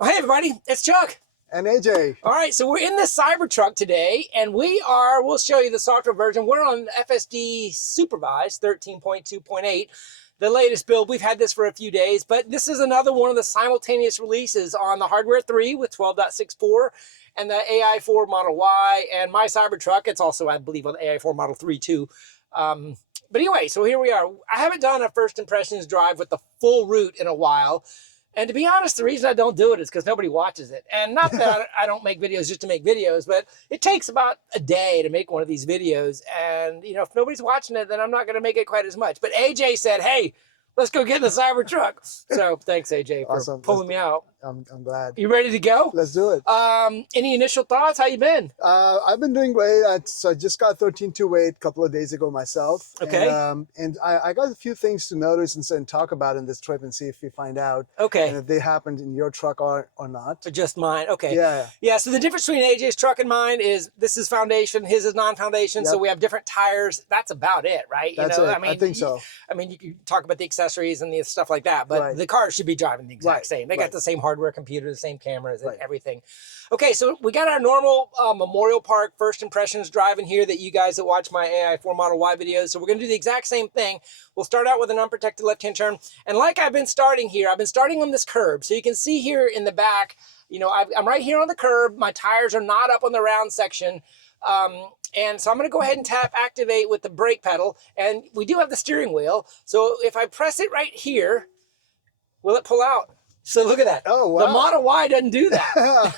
Well, hey everybody, it's Chuck. And AJ. All right, so we're in the Cybertruck today, and we'll show you the software version. We're on FSD Supervised 13.2.8, the latest build. We've had this for a few days, but this is another one of the simultaneous releases on the Hardware 3 with 12.64 and the AI4 Model Y and my Cybertruck. It's also, I believe, on the AI4 Model 3 too. But anyway, so here we are. I haven't done a first impressions drive with the full route in a while. And to be honest, the reason I don't do it is because nobody watches it. And not that I don't make videos just to make videos, but it takes about a day to make one of these videos. And, you know, if nobody's watching it, then I'm not going to make it quite as much. But AJ said, hey, let's go get in the Cybertruck. So thanks, AJ, for pulling me out. I'm glad. You ready to go? Let's do it. Any initial thoughts? How you been? I've been doing great. So I just got 13.2.8 a couple of days ago myself. Okay. And I got a few things to notice and talk about in this trip and see if we find out. Okay. And if they happened in your truck or not. Or just mine. Okay. Yeah. Yeah. So the difference between AJ's truck and mine is this is foundation, his is non-foundation. Yep. So we have different tires. That's about it, right? That's it. I mean, I think so. I mean, you can talk about the accessories and the stuff like that, but the cars should be driving the exact same. They got the same hardware computer, the same cameras and everything. Okay, so we got our normal Memorial Park first impressions driving here that you guys that watch my AI4 Model Y videos. So we're going to do the exact same thing. We'll start out with an unprotected left-hand turn. And like I've been starting here, I've been starting on this curb. So you can see here in the back, you know, I'm right here on the curb. My tires are not up on the round section. And so I'm going to go ahead and tap activate with the brake pedal. And we do have the steering wheel. So if I press it right here, will it pull out? So look at that. Oh, wow. The Model Y doesn't do that.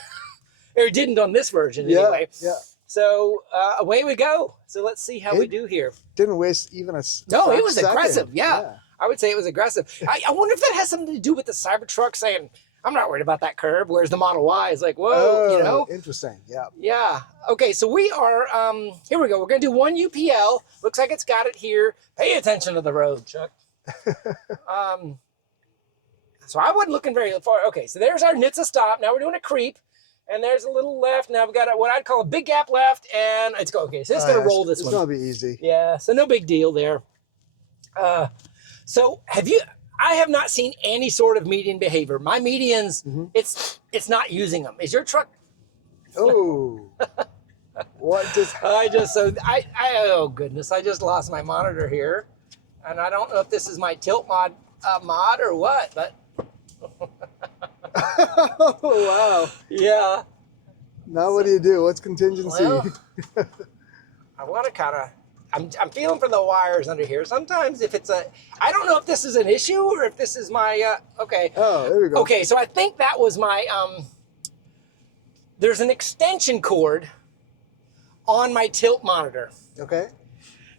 Or it didn't on this version anyway. Yeah. So away we go. So let's see how we do here. Didn't waste even a No, it was aggressive. Yeah. I would say it was aggressive. I wonder if that has something to do with the Cybertruck saying, I'm not worried about that curb, whereas the Model Y is like, whoa, you know? Interesting. Yeah. Yeah. Okay, so we are, here we go. We're going to do one UPL. Looks like it's got it here. Pay attention to the road, Chuck. So I wasn't looking very far. Okay, so there's our NHTSA stop. Now we're doing a creep. And there's a little left. Now we've got what I'd call a big gap left. And it's go. Okay, so it's going to roll this one. It's going to be easy. Yeah, so no big deal there. So I have not seen any sort of median behavior. My medians, it's not using them. Is your truck? Oh. What just? Oh goodness, I just lost my monitor here. And I don't know if this is my tilt mod or what, but. Oh, wow. Yeah. Now what do you do? What's contingency? Well, I want to kind of, I'm feeling for the wires under here. Sometimes if it's I don't know if this is an issue or if this is my, okay. Oh, there we go. Okay, so I think that was my, there's an extension cord on my tilt monitor. Okay.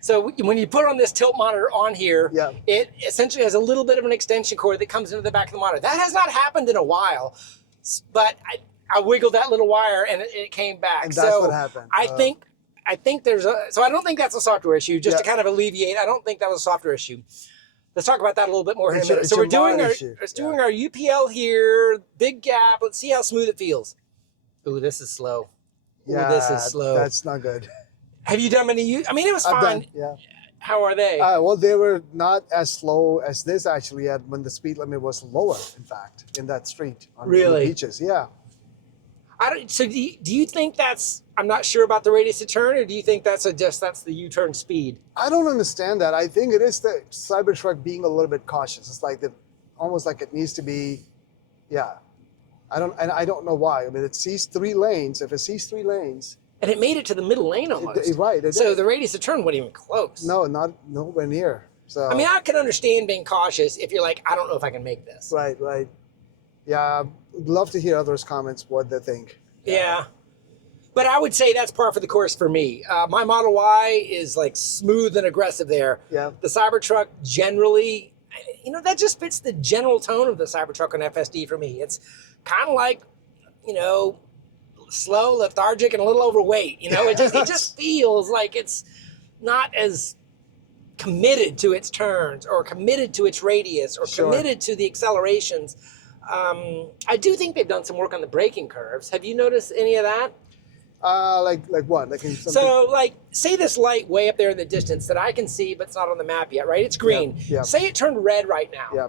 So when you put on this tilt monitor on here, it essentially has a little bit of an extension cord that comes into the back of the monitor. That has not happened in a while, but I wiggled that little wire and it came back. And that's what happened. I think there's so I don't think that's a software issue. Just to kind of alleviate, I don't think that was a software issue. Let's talk about that a little bit more in a minute. So we're doing our UPL here, big gap. Let's see how smooth it feels. Ooh, this is slow. Ooh, this is slow. That's not good. Have you done many? I mean, it was fine. Yeah. How are they? Well, they were not as slow as this actually when the speed limit was lower, in fact, in that street on the beaches. Yeah. So do you think that's, I'm not sure about the radius of turn, or do you think that's that's the U-turn speed? I don't understand that. I think it is the Cybertruck being a little bit cautious. It's like almost like it needs to be, I don't know why. I mean, it sees 3 lanes. If it sees 3 lanes. And it made it to the middle lane almost. Right. So the radius of turn wasn't even close. No, nowhere near. So I mean, I can understand being cautious if you're like, I don't know if I can make this. Right. Yeah, I'd love to hear others' comments, what they think. Yeah. But I would say that's par for the course for me. My Model Y is like smooth and aggressive there. Yeah. The Cybertruck generally, you know, that just fits the general tone of the Cybertruck on FSD for me. It's kind of like, you know, slow, lethargic, and a little overweight. You know, it just feels like it's not as committed to its turns or committed to its radius or committed to the accelerations. I do think they've done some work on the braking curves. Have you noticed any of that? Like what? Like in something... So, like, say this light way up there in the distance that I can see, but it's not on the map yet, right? It's green. Yeah. Say it turned red right now. Yeah.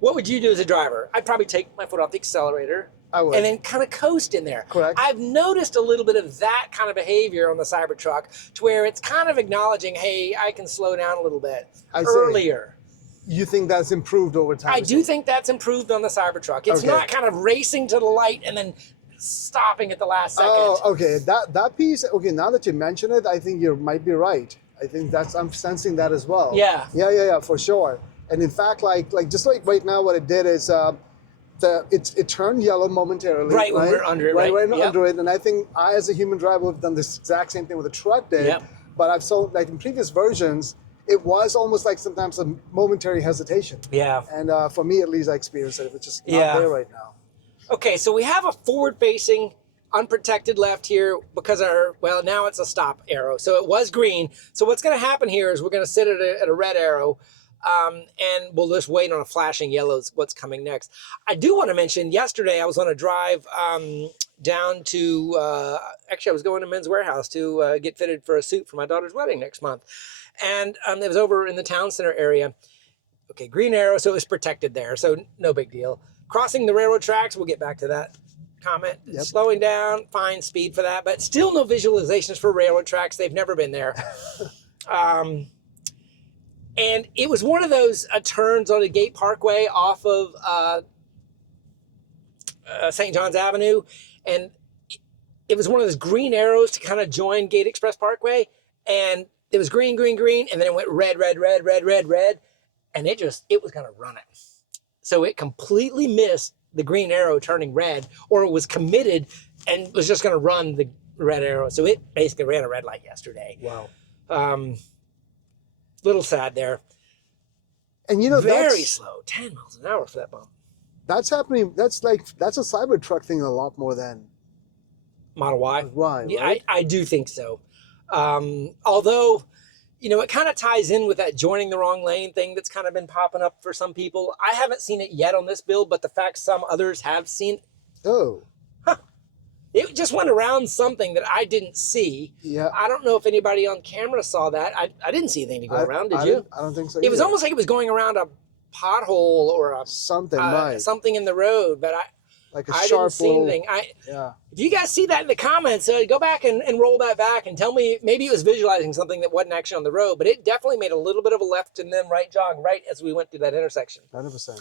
What would you do as a driver? I'd probably take my foot off the accelerator, I would. and then kind of coast in there. Correct. I've noticed a little bit of that kind of behavior on the Cybertruck to where it's kind of acknowledging, hey, I can slow down a little bit earlier. You think that's improved over time? I do think that's improved on the Cybertruck. It's not kind of racing to the light and then stopping at the last second. Oh, okay. That piece, okay, now that you mention it, I think you might be right. I think I'm sensing that as well. Yeah. Yeah, for sure. And in fact, like just like right now, what it did is it turned yellow momentarily. Right when we're under it. Right under it. And I think I, as a human driver, would have done this exact same thing with the truck did. Yep. But I've sold, like in previous versions, it was almost like sometimes a momentary hesitation. Yeah. And for me, at least, I experienced it. It's just not there right now. Okay, so we have a forward-facing, unprotected left here because now it's a stop arrow. So it was green. So what's going to happen here is we're going to sit at a red arrow, and we'll just wait on a flashing yellow what's coming next. I do want to mention, yesterday I was on a drive down to, actually I was going to Men's Warehouse to get fitted for a suit for my daughter's wedding next month. And it was over in the town center area. Okay, green arrow, so it was protected there, so no big deal. Crossing the railroad tracks, we'll get back to that comment. Yep. Slowing down, fine speed for that, but still no visualizations for railroad tracks. They've never been there. And it was one of those turns on a Gate Parkway off of St. John's Avenue, and it was one of those green arrows to kind of join Gate Express Parkway, and it was green, green, green, and then it went red, red, red, red, red, red, and it was going to run it. So it completely missed the green arrow turning red, or it was committed and was just going to run the red arrow. So it basically ran a red light yesterday. Wow. Little sad there. And you know, very slow, 10 miles an hour for that bump. That's happening. That's a Cybertruck thing a lot more than Model Y. Y, yeah, right? I do think so. Although, you know, it kind of ties in with that joining the wrong lane thing that's kind of been popping up for some people. I haven't seen it yet on this build, but the fact some others have seen it. Oh. It just went around something that I didn't see. Yeah. I don't know if anybody on camera saw that. I didn't see anything to go around, did you? I don't think so. It was almost like it was going around a pothole or something in the road, but like a I sharp didn't see anything. If you guys see that in the comments, go back and roll that back and tell me, maybe it was visualizing something that wasn't actually on the road, but it definitely made a little bit of a left and then right jog right as we went through that intersection. 100%.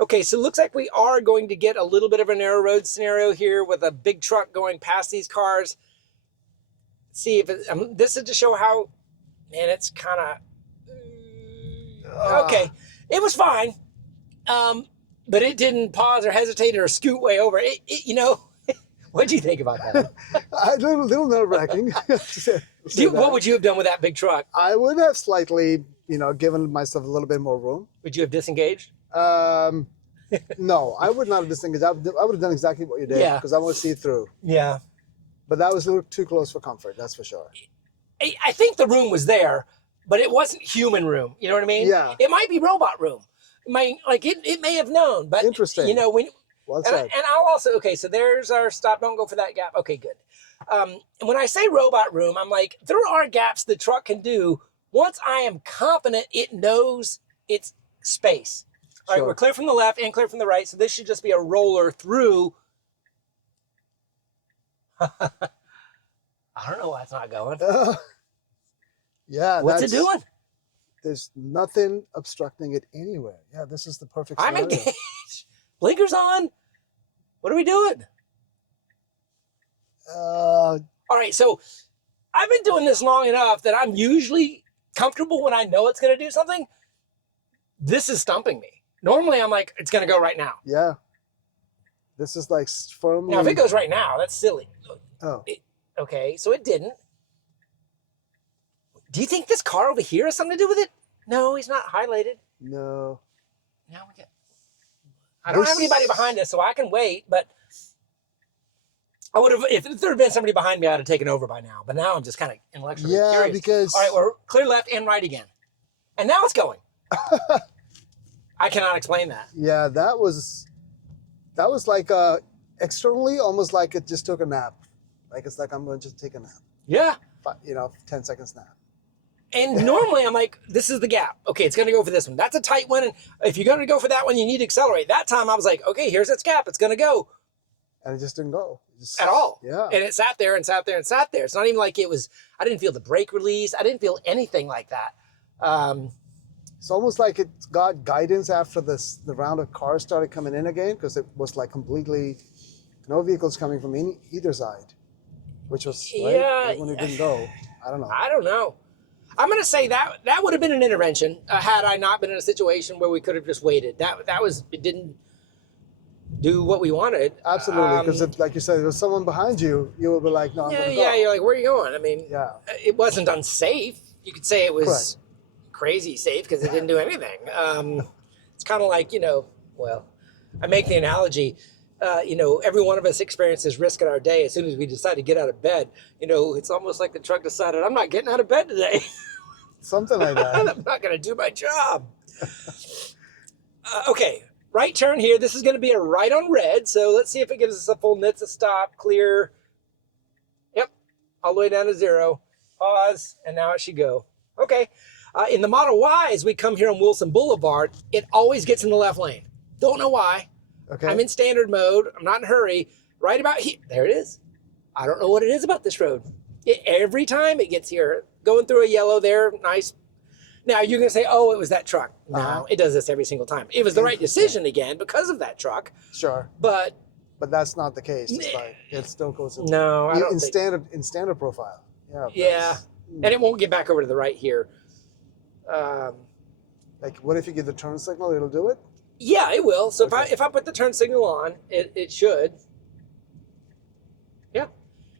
Okay, so it looks like we are going to get a little bit of a narrow road scenario here with a big truck going past these cars. See if this is to show how, man, it's kind of, okay. It was fine, but it didn't pause or hesitate or scoot way over. You know, what'd you think about that? A little nerve-wracking. What would you have done with that big truck? I would have slightly, given myself a little bit more room. Would you have disengaged? No, I would not have disengaged. I would have done exactly what you did because I want to see it through. Yeah. But that was a little too close for comfort, that's for sure. I think the room was there, but it wasn't human room. You know what I mean? Yeah. It might be robot room. It may have known, but interesting. Well said. And I'll also, okay, so there's our stop. Don't go for that gap. Okay, good. And when I say robot room, I'm like, there are gaps the truck can do once I am confident it knows its space. All right, we're clear from the left and clear from the right, so this should just be a roller through. I don't know why it's not going. Yeah. What's it doing? There's nothing obstructing it anywhere. Yeah, this is the perfect scenario. I'm engaged. Blinkers on. What are we doing? All right, so I've been doing this long enough that I'm usually comfortable when I know it's going to do something. This is stumping me. Normally, I'm like, it's going to go right now. Yeah. This is like firmly. Now, if it goes right now, that's silly. Oh. Okay, so it didn't. Do you think this car over here has something to do with it? No, he's not highlighted. No. Now we get. I don't have anybody behind us, so I can wait, but I would have, if there had been somebody behind me, I'd have taken over by now. But now I'm just kind of intellectually curious. Because. All right, we're clear left and right again. And now it's going. I cannot explain that. Yeah, that was like externally almost like it just took a nap. Like it's like I'm going to just take a nap. Yeah. 10 seconds nap. And normally I'm like, this is the gap. Okay, it's going to go for this one. That's a tight one. And if you're going to go for that one, you need to accelerate. That time I was like, okay, here's its gap. It's going to go. and it just didn't go. At all. Yeah. And it sat there and sat there and sat there. It's not even like it was, I didn't feel the brake release. I didn't feel anything like that. It's almost like it got guidance after the round of cars started coming in again, because it was like completely no vehicles coming from either side, which was right when it didn't go. I don't know. I don't know. I'm going to say that would have been an intervention had I not been in a situation where we could have just waited. It didn't do what we wanted. Absolutely, because like you said, if there was someone behind you, you would be like, no, I'm going to go. Yeah, you're like, where are you going? I mean, it wasn't unsafe. You could say it was crazy safe because it didn't do anything. It's kind of like, well, I make the analogy, every one of us experiences risk in our day as soon as we decide to get out of bed. It's almost like the truck decided, I'm not getting out of bed today. Something like that. I'm not going to do my job. Okay, right turn here. This is going to be a right on red. So let's see if it gives us a full NHTSA stop, clear. Yep, all the way down to 0. Pause, and now it should go. Okay. In the Model Y, as we come here on Wilson Boulevard, it always gets in the left lane. Don't know why. Okay. I'm in standard mode. I'm not in a hurry. Right about here. There it is. I don't know what it is about this road. Every time it gets here, going through a yellow there, nice. Now, you're going to say, oh, it was that truck. No, it does this every single time. It was the right decision again because of that truck. Sure. But that's not the case. It's like it still goes in. No, I don't in standard profile. Yeah. Yeah. And it won't get back over to the right here. Like, what if you give the turn signal? It'll do it? Yeah, it will. So if I put the turn signal on, it should. Yeah.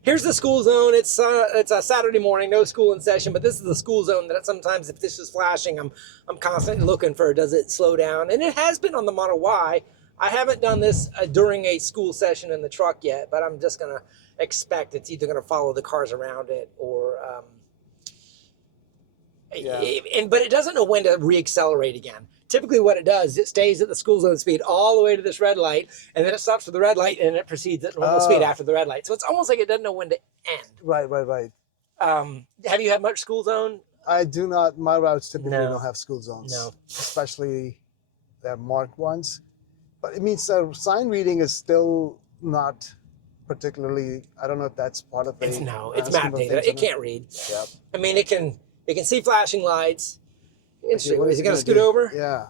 Here's the school zone. It's a Saturday morning, no school in session, but this is the school zone that sometimes if this is flashing, I'm constantly looking for, does it slow down? And it has been on the Model Y. I haven't done this during a school session in the truck yet, but I'm just going to expect it's either going to follow the cars around it or... but it doesn't know when to reaccelerate again. Typically what it does, it stays at the school zone speed all the way to this red light, and then it stops for the red light, and it proceeds at normal speed after the red light. So it's almost like it doesn't know when to end. Right. Have you had much school zone? I do not. My routes typically don't have school zones. No. Especially the marked ones. But it means sign reading is still not particularly, I don't know if that's part of the... It's map data. It can't read. Yeah. I mean, it can see flashing lights. Interesting. Is it going to scoot over? Yeah.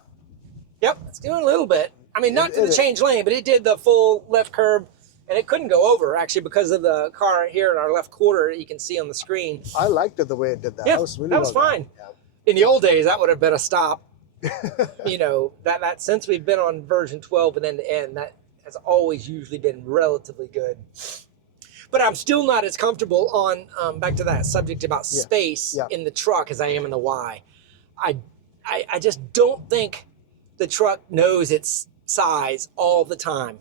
Yep, it's doing a little bit. I mean, not to the change lane, but it did the full left curb, and it couldn't go over, actually, because of the car here in our left quarter you can see on the screen. I liked it the way it did that. Yeah, That was fine. Yeah. In the old days, that would have been a stop. that since we've been on version 12 and end to end, that has always usually been relatively good. But I'm still not as comfortable on, back to that subject about space in the truck as I am in the Y. I just don't think the truck knows its size all the time.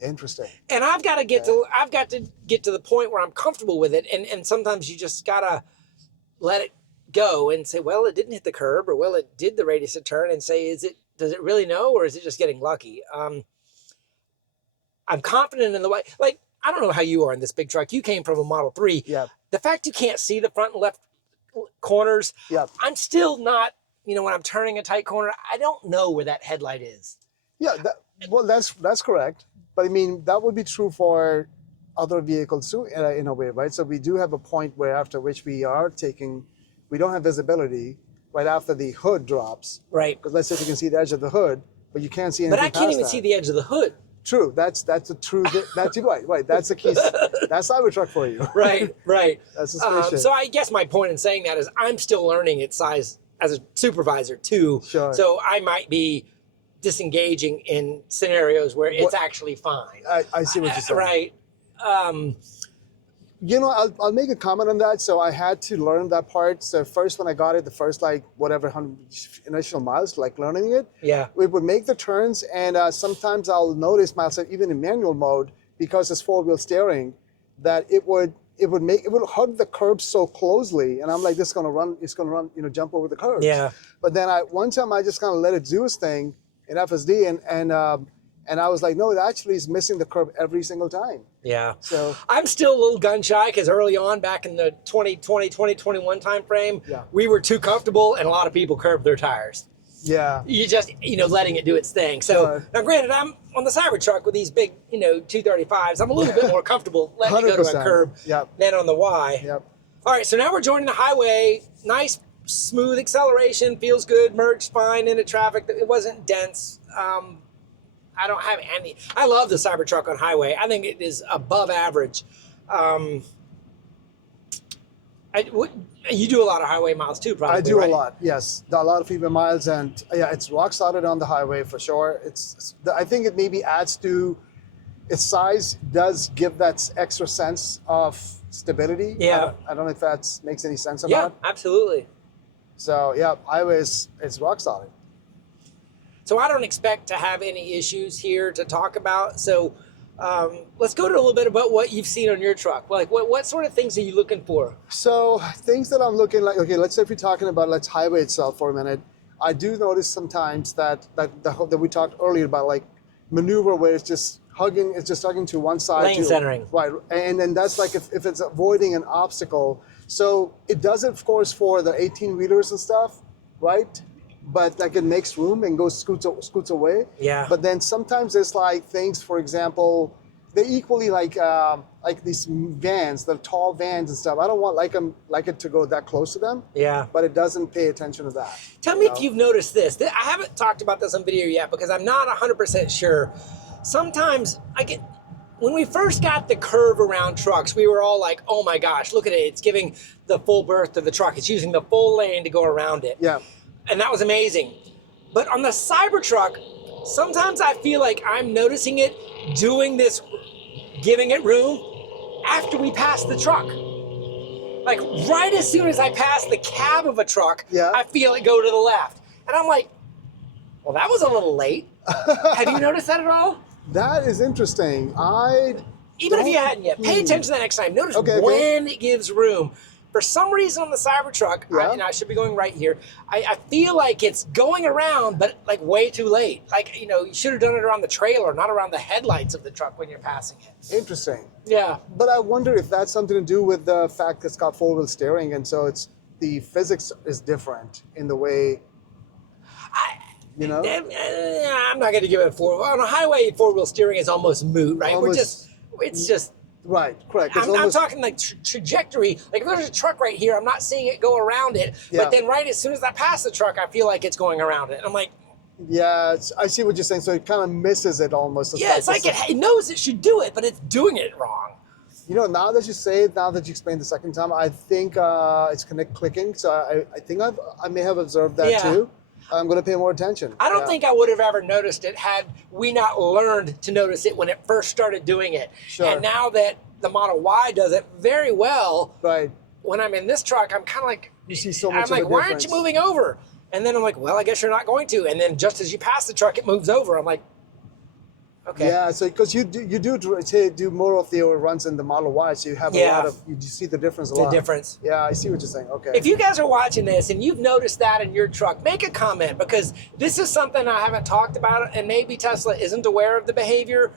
Interesting. And I've got to get to the point where I'm comfortable with it. And sometimes you just gotta let it go and say, well, it didn't hit the curb, or well, it did the radius of turn, and say, does it really know, or is it just getting lucky? I'm confident in the way, like, I don't know how you are in this big truck. You came from a Model 3. Yeah. The fact you can't see the front and left corners, I'm still not, when I'm turning a tight corner, I don't know where that headlight is. Yeah, that's correct. But I mean, that would be true for other vehicles too, in a way, right? So we do have a point where after which we don't have visibility right after the hood drops. Right. Because let's say you can see the edge of the hood, but you can't see anything. But I can't even see the edge of the hood. True. That's a true. That's right. That's the key. That's Cybertruck for you. Right. That's a spaceship. So I guess my point in saying that is I'm still learning its size as a supervisor too. Sure. So I might be disengaging in scenarios where it's actually fine. I see what you're saying. Right. I'll make a comment on that. So I had to learn that part. So first when I got it, the first 100 initial miles, learning it, it would make the turns, and sometimes I'll notice myself even in manual mode, because it's 4-wheel steering, that it would hug the curbs so closely, and I'm like, it's gonna run, jump over the curbs. Yeah. But then one time I just kind of let it do its thing in FSD, and I was like, no, it actually is missing the curb every single time. Yeah. So I'm still a little gun shy because early on, back in the 2020, 2021 time frame, we were too comfortable, and a lot of people curbed their tires. Yeah. You're just, letting it do its thing. So Sure. now, granted, I'm on the Cybertruck with these big, 235s. I'm a little bit more comfortable letting it go to a 100%. curb Yep. than on the Y. Yep. All right, so now we're joining the highway. Nice, smooth acceleration, feels good, merged fine into traffic. It wasn't dense. I don't have any. I love the Cybertruck on highway. I think it is above average. You do a lot of highway miles too, probably. I do right? a lot, yes. A lot of freeway miles, and yeah, it's rock solid on the highway for sure. I think it maybe adds to its size, does give that extra sense of stability. Yeah. I don't know if that makes any sense or Yeah, not. absolutely. So yeah, highway is rock solid. So I don't expect to have any issues here to talk about. So let's go to a little bit about what you've seen on your truck. Like what sort of things are you looking for? So things that I'm looking like, okay, let's say if you're talking about let's highway itself for a minute. I do notice sometimes that we talked earlier about like maneuver where it's just hugging to one side. Lane centering. Right, and then that's like if it's avoiding an obstacle. So it does it, of course, for the 18-wheelers and stuff, right? But like it makes room and scoots away. Yeah. But then sometimes there's like things, for example, they equally like these vans, the tall vans and stuff. I don't want like it to go that close to them. Yeah. But it doesn't pay attention to that. Tell me if you've noticed this. I haven't talked about this on video yet because I'm not 100% sure. Sometimes when we first got the curve around trucks, we were all like, oh my gosh, look at it. It's giving the full berth to the truck. It's using the full lane to go around it. Yeah. And that was amazing. But on the Cybertruck, sometimes I feel like I'm noticing it doing this, giving it room after we pass the truck. Like right as soon as I pass the cab of a truck, Yeah. I feel it go to the left. And I'm like, well, that was a little late. Have you noticed that at all? That is interesting. Even if you hadn't yet, pay attention the next time. Notice Okay, when it gives room. For some reason on the Cybertruck, Yeah. I should be going right here, I feel like it's going around, but like way too late. Like, you should have done it around the trailer, not around the headlights of the truck when you're passing it. Interesting. Yeah. But I wonder if that's something to do with the fact that it's got four-wheel steering, and so the physics is different in the way, I'm not going to give it on a highway, four-wheel steering is almost moot, right? It's just. Right, correct. I'm talking like trajectory. Like if there's a truck right here, I'm not seeing it go around it. Yeah. But then right as soon as I pass the truck, I feel like it's going around it. I'm like, yeah, I see what you're saying. So it kind of misses it almost. it's like it knows it should do it, but it's doing it wrong. Now that you say it, now that you explained the second time, I think it's clicking. So I think I may have observed that too. I'm going to pay more attention. I don't think I would have ever noticed it had we not learned to notice it when it first started doing it. Sure. And now that the Model Y does it very well, right. When I'm in this truck, I'm kind of like, you see so much. I'm like, why aren't you moving over? And then I'm like, well, I guess you're not going to. And then just as you pass the truck, it moves over. I'm like, okay. Yeah, so because you do more of the runs in the Model Y, so you have a lot of, you see the difference a lot. The difference. Yeah, I see what you're saying. Okay. If you guys are watching this and you've noticed that in your truck, make a comment, because this is something I haven't talked about, and maybe Tesla isn't aware of the behavior.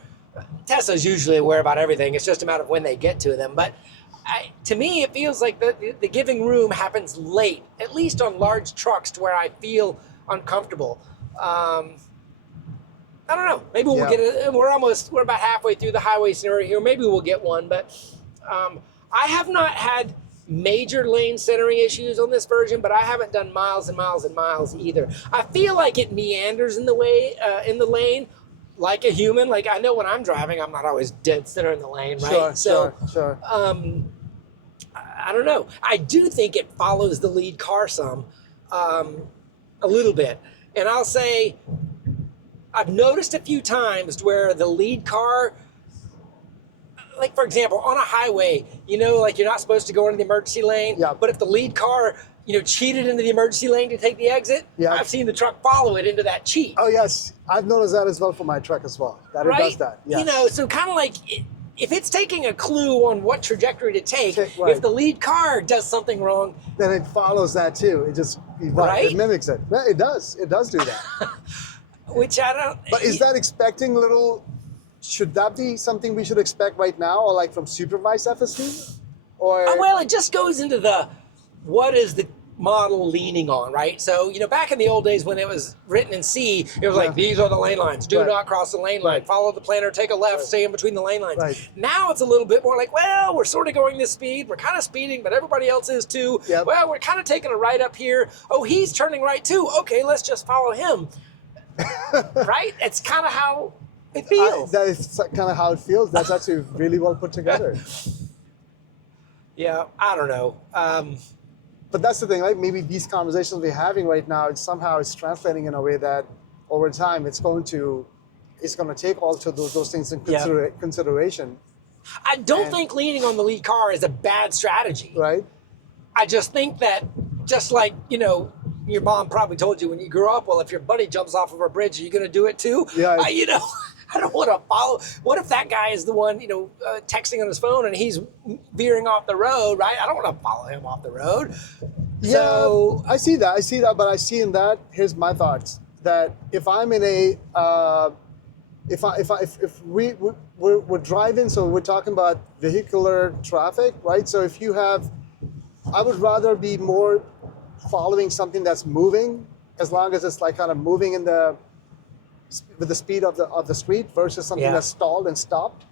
Tesla's usually aware about everything. It's just a matter of when they get to them. But to me, it feels like the giving room happens late, at least on large trucks, to where I feel uncomfortable. I don't know. Maybe we'll get it. We're about halfway through the highway scenario here. Maybe we'll get one. But I have not had major lane centering issues on this version, but I haven't done miles and miles and miles either. I feel like it meanders in the lane. Like a human. Like I know when I'm driving, I'm not always dead center in the lane, right? Sure. I don't know. I do think it follows the lead car some, a little bit. And I'll say, I've noticed a few times where the lead car, like for example, on a highway, like you're not supposed to go into the emergency lane. Yeah. But if the lead car, cheated into the emergency lane to take the exit, I've seen the truck follow it into that cheat. Oh yes, I've noticed that as well for my truck as well. That it does that. Yes. So kind of like if it's taking a clue on what trajectory to take, right. If the lead car does something wrong, then it follows that too. It just it mimics it. Yeah, it does. It does do that. Which I don't. But is that expecting little? Should that be something we should expect right now, or like from supervised FSD? Or well, it just goes into the what is the model leaning on, right? So, you know, back in the old days when it was written in C, it was like, these are the lane lines. Do not cross the lane line. Follow the planner, take a left, stay in between the lane lines. Now it's a little bit more like, well, we're sort of going this speed. We're kind of speeding, but everybody else is too. Well, we're kind of taking a right up here. Oh, he's turning right too. Okay, let's just follow him. Right? It's kind of how it feels. That is kind of how it feels. That's actually really well put together. Yeah, I don't know. But that's the thing, like maybe these conversations we're having right now, it's translating in a way that over time it's going to take all to those things in consideration. I don't think leaning on the lead car is a bad strategy. Right. I just think that, just like, you know, your mom probably told you when you grew up, well, if your buddy jumps off of a bridge, are you going to do it too? Yeah. You know, I don't want to follow. What if that guy is the one, you know, texting on his phone and he's veering off the road, right? I don't want to follow him off the road. Yeah, So, I see that, but I see in that, here's my thoughts, that if I'm in a, if we're driving, so we're talking about vehicular traffic, right? So if you have, I would rather be more following something that's moving, as long as it's like kind of moving with the speed of the street versus something that's stalled and stopped.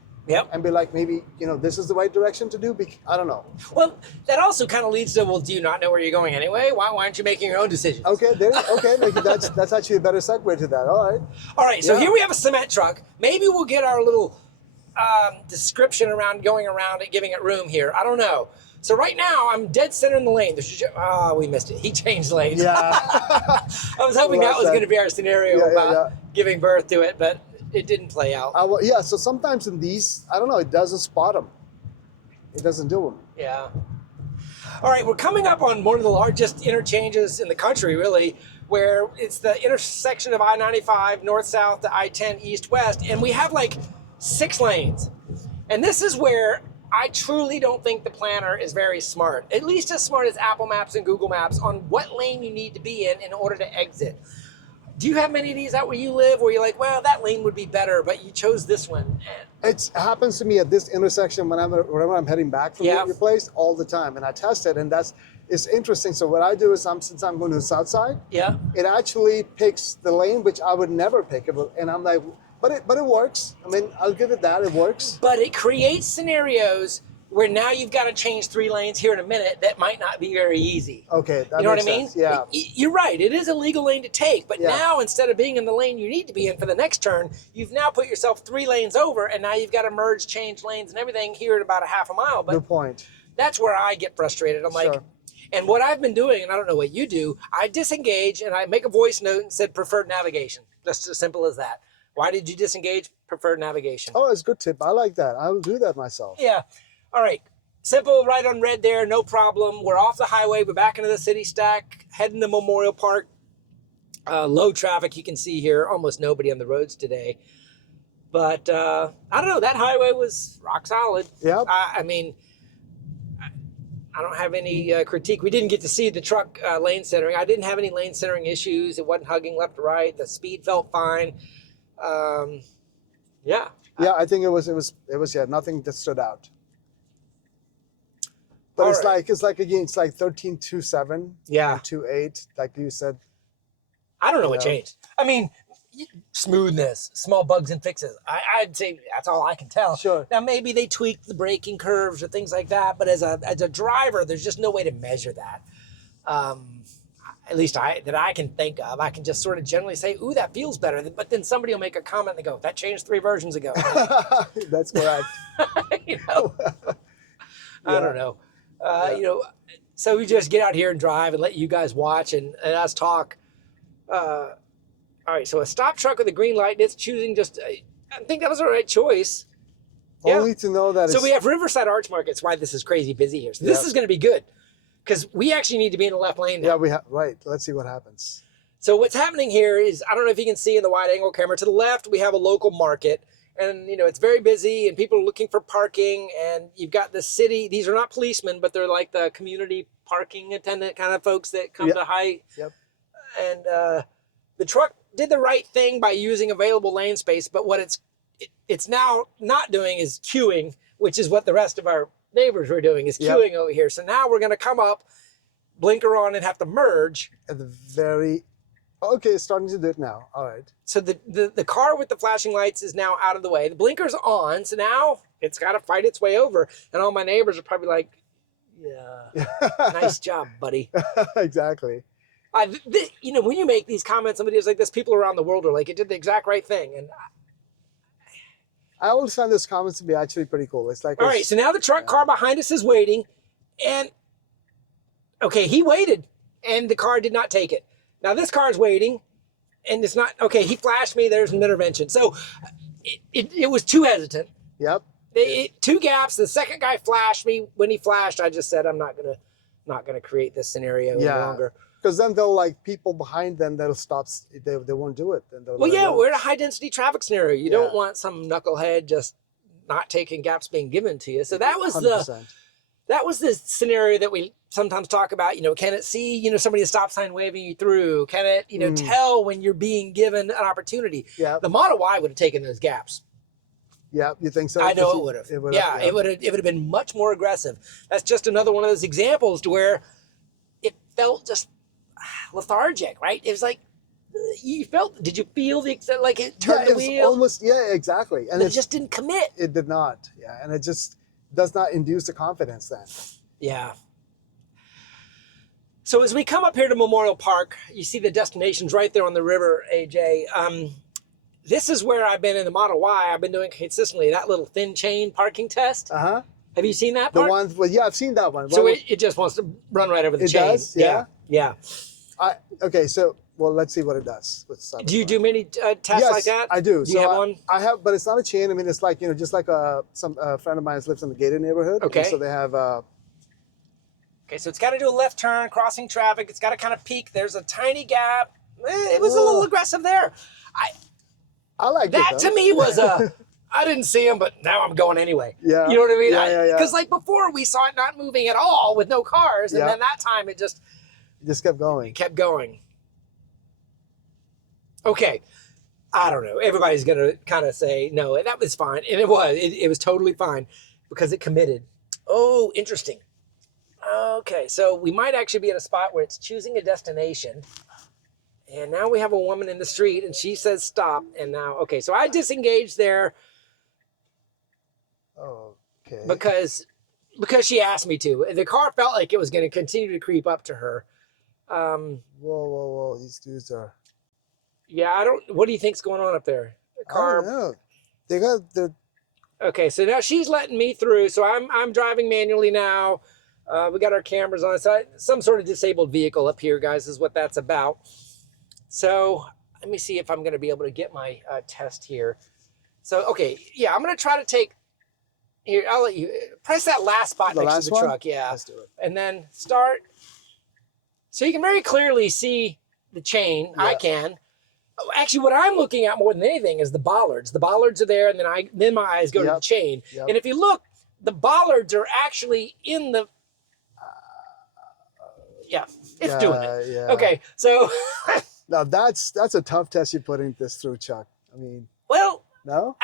And be like, maybe, you know, this is the right direction to do. I don't know. Well, that also kind of leads to, well, do you not know where you're going anyway? Why aren't you making your own decisions? Okay, maybe that's actually a better segue to that. All right. So here we have a cement truck. Maybe we'll get our little description around going around it, giving it room here. I don't know. So right now, I'm dead center in the lane. We missed it. He changed lanes. Yeah. I was hoping that was going to be our scenario about giving birth to it, but it didn't play out. So sometimes in these, I don't know, it doesn't spot them. It doesn't do them. Yeah. All right, we're coming up on one of the largest interchanges in the country, really, where it's the intersection of I-95 north-south to I-10 east-west, and we have like 6 lanes. And this is where I truly don't think the planner is very smart, at least as smart as Apple Maps and Google Maps, on what lane you need to be in order to exit. Do you have many of these out where you live where you're like, well, that lane would be better, but you chose this one? It happens to me at this intersection whenever I'm heading back from your place all the time, and I test it, and it's interesting. So what I do is, since I'm going to the south side, it actually picks the lane which I would never pick, and I'm like, but it works. I mean, I'll give it that, it works. But it creates scenarios where now you've got to change 3 lanes here in a minute that might not be very easy. Okay, that you know what I makes mean? sense. Yeah. You're right. It is a legal lane to take, but now instead of being in the lane you need to be in for the next turn, you've now put yourself 3 lanes over, and now you've got to merge, change lanes and everything here in about a half a mile. But good point. That's where I get frustrated. I'm like, and what I've been doing, and I don't know what you do, I disengage and I make a voice note and said preferred navigation. Just as simple as that. Why did you disengage? Preferred navigation. Oh, that's a good tip. I like that. I will do that myself. Yeah. All right. Simple, right on red there, no problem. We're off the highway. We're back into the city stack, heading to Memorial Park. Low traffic, you can see here. Almost nobody on the roads today. But I don't know. That highway was rock solid. Yeah. I mean, I don't have any critique. We didn't get to see the truck lane centering. I didn't have any lane centering issues. It wasn't hugging left to right. The speed felt fine. Yeah. Yeah, I think it was nothing that stood out. But it's like 13.2.7. Yeah. 2.8, like you said. I don't know what changed. I mean, smoothness, small bugs and fixes. I'd say that's all I can tell. Sure. Now maybe they tweaked the braking curves or things like that, but as a driver, there's just no way to measure that. At least that I can think of. I can just sort of generally say, ooh, that feels better. But then somebody will make a comment and they go, that changed 3 versions ago. That's correct. You know, I don't know. You know, so we just get out here and drive and let you guys watch and us talk. All right, so a stop truck with a green light, it's choosing I think that was the right choice. Only to know that So we have Riverside Arts Market. That's why this is crazy busy here. So this is going to be good because we actually need to be in the left lane now. Yeah, we have, right. Let's see what happens. So what's happening here is, I don't know if you can see in the wide angle camera, to the left, we have a local market. And, you know, it's very busy and people are looking for parking. And you've got the city. These are not policemen, but they're like the community parking attendant kind of folks that come to high. Yep. And the truck did the right thing by using available lane space. But what it's now not doing is queuing, which is what the rest of our neighbors were doing, is queuing over here. So now we're going to come up blinker on and have to merge. At the very, okay, it's starting to do it now. All right. So the car with the flashing lights is now out of the way. The blinker's on, so now it's got to fight its way over. And all my neighbors are probably like, yeah, nice job, buddy. Exactly. You know, when you make these comments on videos like this, people around the world are like, it did the exact right thing. And I always find those comments to be actually pretty cool. It's like, all right, so now the truck car behind us is waiting, and okay, he waited, and the car did not take it. Now this car is waiting, and it's not, okay, he flashed me, there's an intervention. So it was too hesitant. Yep. Two gaps, the second guy flashed me. When he flashed, I just said, I'm not gonna create this scenario any longer. Because then they'll like people behind them that'll stop. They won't do it. Then well, yeah, we're in a high density traffic scenario. You don't want some knucklehead just not taking gaps being given to you. So that was 100%. that was the scenario that we sometimes talk about. You know, can it see, you know, somebody at a stop sign waving you through? Can it, you know, tell when you're being given an opportunity? Yeah. The Model Y would have taken those gaps. Yeah, you think so? I know it would have. Yeah, it would have been much more aggressive. That's just another one of those examples to where it felt just lethargic, right? It was like you felt. Did you feel like it turned the wheel? Almost, yeah, exactly. And it just didn't commit. It did not. Yeah, and it just does not induce the confidence then. Yeah. So as we come up here to Memorial Park, you see the destinations right there on the river, AJ. This is where I've been in the Model Y. I've been doing consistently that little thin chain parking test. Uh-huh. Have you seen that The part? one, well, yeah, I've seen that one. So it just wants to run right over the chain. It does? Yeah. Yeah. Okay, so, well, let's see what it does. With Cybertruck. Do you do many tests yes, like that? I do. Do you have one? I have, but it's not a chain. I mean, it's like, you know, just like a friend of mine lives in the gated neighborhood. Okay. So they have... okay, so it's got to do a left turn, crossing traffic. It's got to kind of peek. There's a tiny gap. It was a little aggressive there. I like that. That to me was a... I didn't see him, but now I'm going anyway. Yeah. You know what I mean? Yeah. Because like before, we saw it not moving at all with no cars. And then that time it just kept going. Kept going. Okay. I don't know. Everybody's going to kind of say, no, that was fine. And it was. It was totally fine because it committed. Oh, interesting. Okay. So we might actually be at a spot where it's choosing a destination. And now we have a woman in the street and she says stop. And now, okay. So I disengaged there. Okay. Because she asked me to. The car felt like it was going to continue to creep up to her. Whoa. These dudes are... Yeah, what do you think's going on up there? The car... I don't know. They got the... Okay, so now she's letting me through. So I'm driving manually now. We got our cameras on. So some sort of disabled vehicle up here, guys, is what that's about. So let me see if I'm going to be able to get my test here. So, okay, yeah, I'm going to try to take... Here, I'll let you press that last spot next to the truck. Yeah. Let's do it. And then start. So you can very clearly see the chain. Yeah. I can. Actually, what I'm looking at more than anything is the bollards. The bollards are there, and then my eyes go to the chain. Yep. And if you look, the bollards are actually in the... yeah, it's doing it. Yeah. Okay, so... now, that's a tough test you're putting this through, Chuck. I mean... Well... No?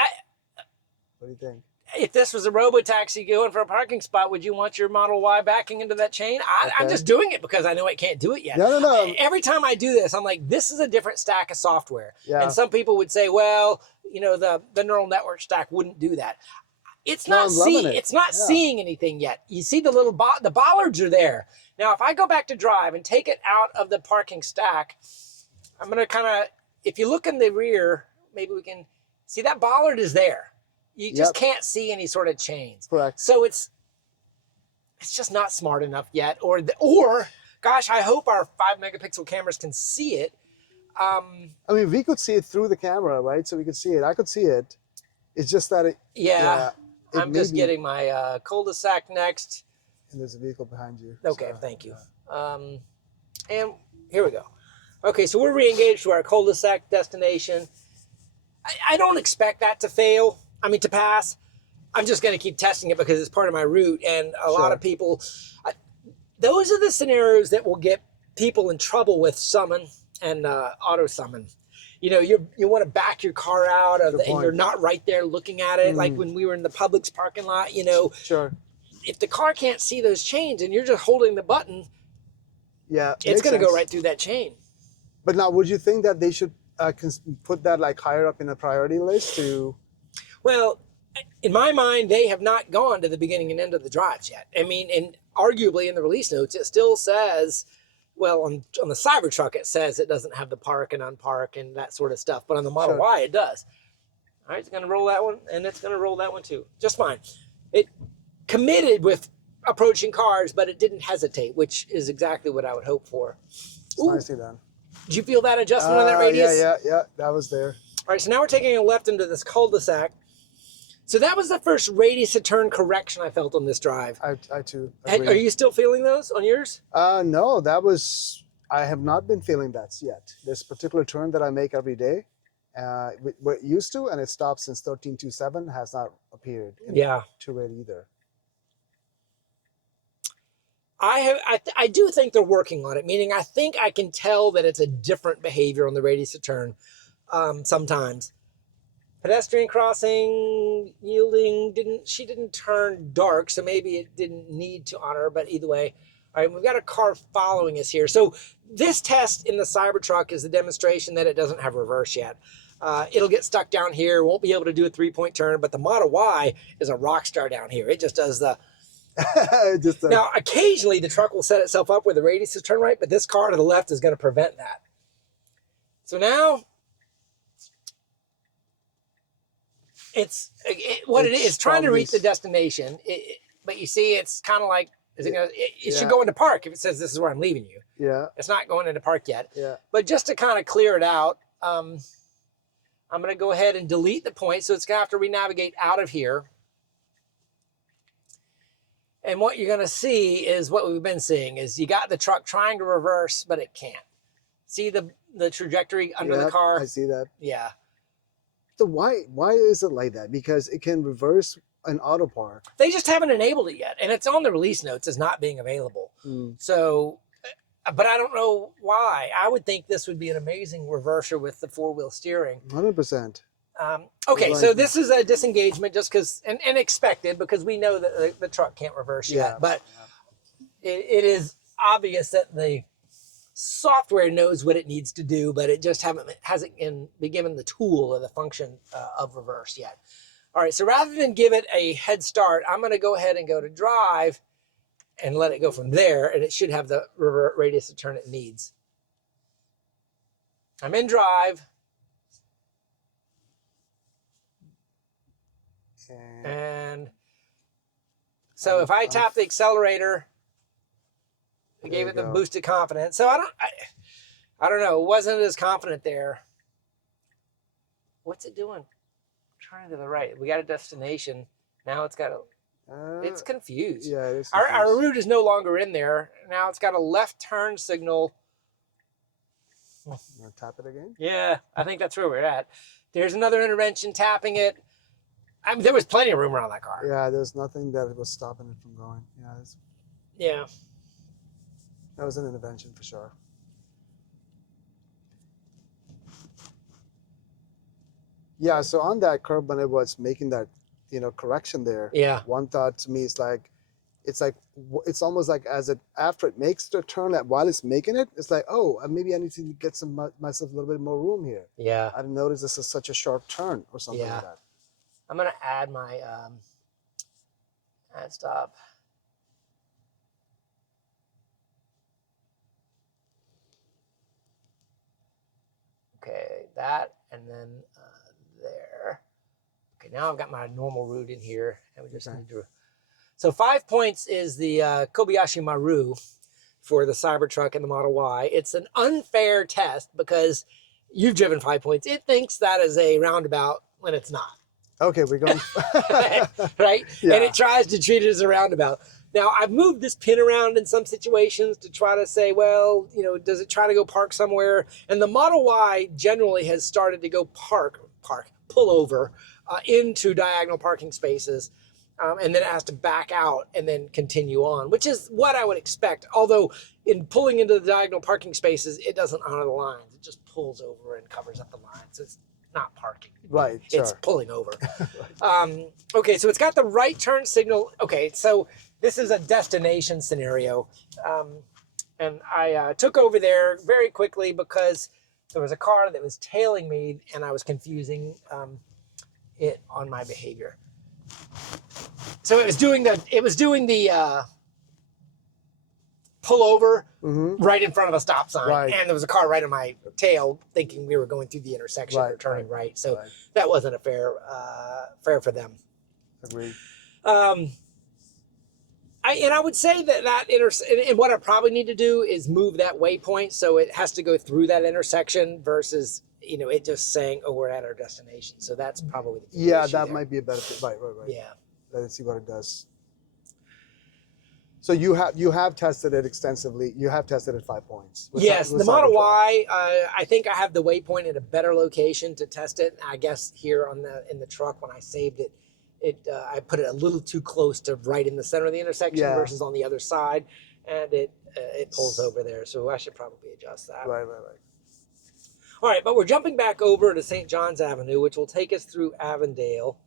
What do you think? If this was a robo-taxi going for a parking spot, would you want your Model Y backing into that chain? I'm just doing it because I know it can't do it yet. No. Every time I do this, I'm like, this is a different stack of software. Yeah. And some people would say, well, you know, the neural network stack wouldn't do that. It's not seeing anything yet. You see the little the bollards are there. Now, if I go back to drive and take it out of the parking stack, I'm going to kind of, if you look in the rear, maybe we can see that bollard is there. You just can't see any sort of chains. Correct. So it's just not smart enough yet. Or gosh, I hope our 5-megapixel cameras can see it. I mean, we could see it through the camera, right? So we could see it. I could see it. It's just that it... Yeah. I'm just getting my cul-de-sac next. And there's a vehicle behind you. Okay, so, thank you. And here we go. Okay, so we're re-engaged to our cul-de-sac destination. I don't expect that to fail. I mean, to pass. I'm just going to keep testing it because it's part of my route. And a lot of people, those are the scenarios that will get people in trouble with summon and auto summon. You know, you want to back your car out and you're not right there looking at it. Like when we were in the Publix parking lot, you know. Sure. If the car can't see those chains and you're just holding the button, Yeah, It's makes going to go sense. right through that chain. But now, would you think that they should put that like higher up in a priority list to? Well, in my mind, they have not gone to the beginning and end of the drives yet. I mean, and arguably in the release notes, it still says, well, on the Cybertruck, it says it doesn't have the park and unpark and that sort of stuff. But on the Model Sure. Y, it does. All right, it's going to roll that one, and it's going to roll that one too. Just fine. It committed with approaching cars, but it didn't hesitate, which is exactly what I would hope for. It's Ooh, nicely done. did you feel that adjustment on that radius? Yeah. That was there. All right, so now we're taking a left into this cul-de-sac. So that was the first radius of turn correction I felt on this drive. I too. Are Agree. you still feeling those on yours? No, that was. I have not been feeling that yet. This particular turn that I make every day, we're used to, and it stopped since 13.2.7 has not appeared in Yeah. 2.8 either. I do think they're working on it, meaning I think I can tell that it's a different behavior on the radius of turn sometimes. Pedestrian crossing, yielding, she didn't turn dark, so maybe it didn't need to on her, but either way. All right, we've got a car following us here. So this test in the Cybertruck is the demonstration that it doesn't have reverse yet. It'll get stuck down here, won't be able to do a 3-point turn, but the Model Y is a rock star down here. It just does the... Now, occasionally the truck will set itself up where the radius is turned right, but this car to the left is going to prevent that. So now... What it is trying to reach the destination, but you see, it's kind of like it should go into park if it says this is where I'm leaving you. Yeah, it's not going into park yet. Yeah, but just to kind of clear it out, I'm going to go ahead and delete the point, so it's going to have to re-navigate out of here. And what you're going to see is what we've been seeing is you got the truck trying to reverse, but it can't. See the trajectory under the car? I see that. Yeah. So why is it like that? Because it can reverse an auto park. They just haven't enabled it yet, and it's on the release notes as not being available. So, but I don't know why. I would think this would be an amazing reverser with the 4-wheel steering. 100%. Okay, so this is a disengagement just because, and expected, because we know that the truck can't reverse yet. But it is obvious that the software knows what it needs to do, but it just hasn't been given the tool or the function of reverse yet. All right, so rather than give it a head start, I'm going to go ahead and go to drive and let it go from there, and it should have the radius of turn it needs. I'm in drive. And so if I tap the accelerator, I gave it the boosted confidence. So I don't know. It wasn't as confident there. What's it doing? Turning to the right. We got a destination. Now it's got a... it's confused. Yeah, it is confused. Our route is no longer in there. Now it's got a left turn signal. You want to tap it again? Yeah, I think that's where we're at. There's another intervention tapping it. I mean, there was plenty of room around that car. Yeah, there's nothing that was stopping it from going. Yeah. That was an intervention for sure. Yeah, so on that curb when it was making that, correction there. Yeah. One thought to me is it's almost like after it makes the turn, that while it's making it, it's like, oh, maybe I need to get myself a little bit more room here. Yeah. I didn't notice this is such a sharp turn or something like that. I'm going to add my add stop. Okay, that, and then there. Okay, now I've got my normal route in here, and we just need to... So 5 points is the Kobayashi Maru for the Cybertruck and the Model Y. It's an unfair test because you've driven 5 points. It thinks that is a roundabout when it's not. Okay, we're going... right? Yeah. And it tries to treat it as a roundabout. Now, I've moved this pin around in some situations to try to say, well, does it try to go park somewhere? And the Model Y generally has started to go pull over into diagonal parking spaces. And then it has to back out and then continue on, which is what I would expect. Although in pulling into the diagonal parking spaces, it doesn't honor the lines. It just pulls over and covers up the lines. So it's not parking. Right, It's pulling over. Okay, so it's got the right turn signal. Okay, so this is a destination scenario. And I took over there very quickly because there was a car that was tailing me, and I was confusing it on my behavior. So it was doing the pull over right in front of a stop sign, and there was a car right on my tail, thinking we were going through the intersection or turning right. So that wasn't a fair for them. Agreed. I would say that and what I probably need to do is move that waypoint so it has to go through that intersection versus it just saying, oh, we're at our destination. So that's probably the issue might be a better right. Yeah. Let's see what it does. So you have tested it extensively. You have tested it 5 points. Yes, the Model Y. I think I have the waypoint at a better location to test it. I guess here in the truck when I saved it. I put it a little too close to right in the center of the intersection versus on the other side, and it pulls over there. So I should probably adjust that. Right. All right, but we're jumping back over to St. John's Avenue, which will take us through Avondale,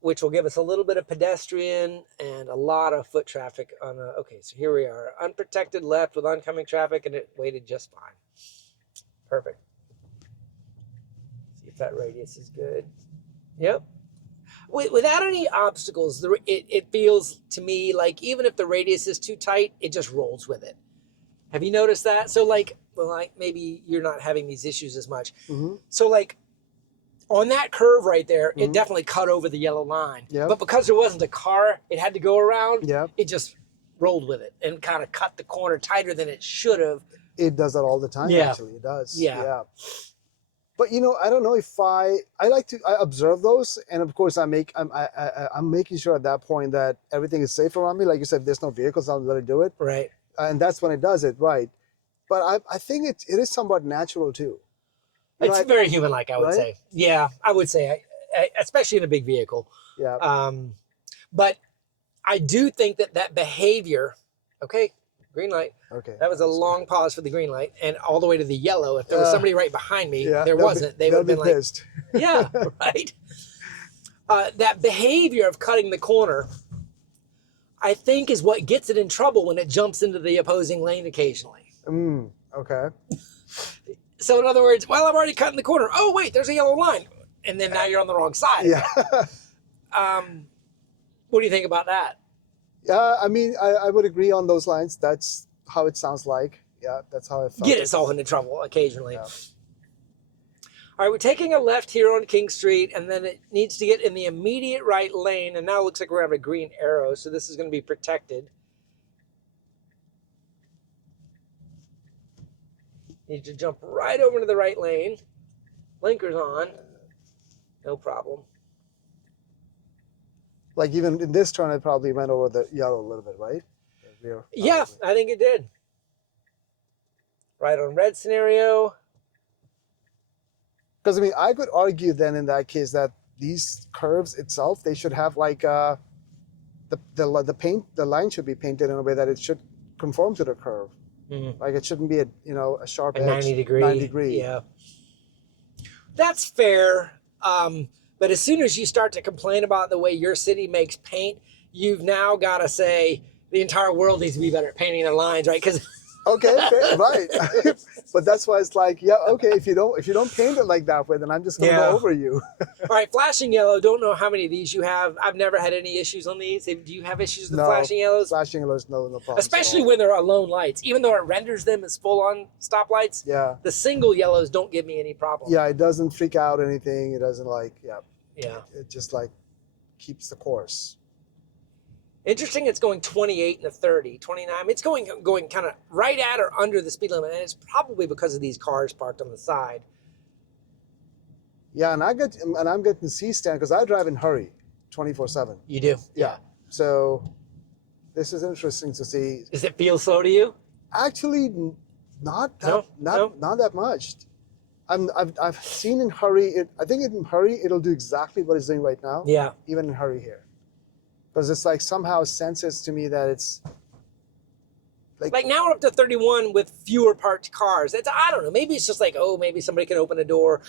which will give us a little bit of pedestrian and a lot of foot traffic on okay, so here we are. Unprotected left with oncoming traffic, and it waited just fine. Perfect. See if that radius is good. Yep. Without any obstacles, it feels to me like even if the radius is too tight, it just rolls with it. Have you noticed that? So like maybe you're not having these issues as much. So like on that curve right there, it definitely cut over the yellow line. But because there wasn't a car, it had to go around. It just rolled with it and kind of cut the corner tighter than it should have. It does that all the time. Actually, it does. Yeah. But I don't know if I observe those, and of course I'm making sure at that point that everything is safe around me. Like you said, if there's no vehicles, I'll let it do it. Right. And that's when it does it, right? But I think it is somewhat natural too. It's very human-like, I would say. Yeah, I would say, especially in a big vehicle. Yeah. But I do think that behavior. Okay. Green light. Okay. That was a long pause for the green light, and all the way to the yellow. If there was somebody right behind me, there wasn't. They would have been like, pissed. Yeah, right. That behavior of cutting the corner, I think, is what gets it in trouble when it jumps into the opposing lane occasionally. Okay. So in other words, well, I'm already cutting the corner. Oh wait, there's a yellow line, and then now you're on the wrong side. Yeah. What do you think about that? Yeah, I mean, I would agree on those lines. That's how it sounds like. Yeah, that's how I felt. Get itself into trouble occasionally. Yeah. All right, we're taking a left here on King Street, and then it needs to get in the immediate right lane, and now it looks like we're having a green arrow, so this is going to be protected. Need to jump right over to the right lane. Blinkers on. No problem. Like even in this turn, it probably went over the yellow a little bit, right? Yeah, I think it did. Right on red scenario. Because I mean, I could argue then in that case that these curves itself, they should have like the line should be painted in a way that it should conform to the curve. Like it shouldn't be a sharp edge. 90 degree. 90 degree. Yeah. That's fair. But as soon as you start to complain about the way your city makes paint, you've now got to say the entire world needs to be better at painting their lines, right? Because okay, fair, right. But that's why it's like, yeah, okay, if you don't paint it like that way, then I'm just gonna go over you. All right, flashing yellow. Don't know how many of these you have. I've never had any issues on these. Do you have issues with flashing yellows? Flashing yellows, no problem. Especially when they're alone lights. Even though it renders them as full-on stoplights, the single yellows don't give me any problem. Yeah, it doesn't freak out anything. It doesn't it just like keeps the course. Interesting, it's going 28 and a 30, 29. It's going kind of right at or under the speed limit, and it's probably because of these cars parked on the side. Yeah, and I'm getting C-stand because I drive in hurry 24/7. You do? Yeah. So this is interesting to see. Does it feel slow to you? Actually, not that much. I've seen in hurry. I think in hurry it'll do exactly what it's doing right now. Yeah. Even in hurry here, because it's like somehow senses to me that it's like now we're up to 31 with fewer parked cars. I don't know. Maybe it's just like, oh, maybe somebody can open a door.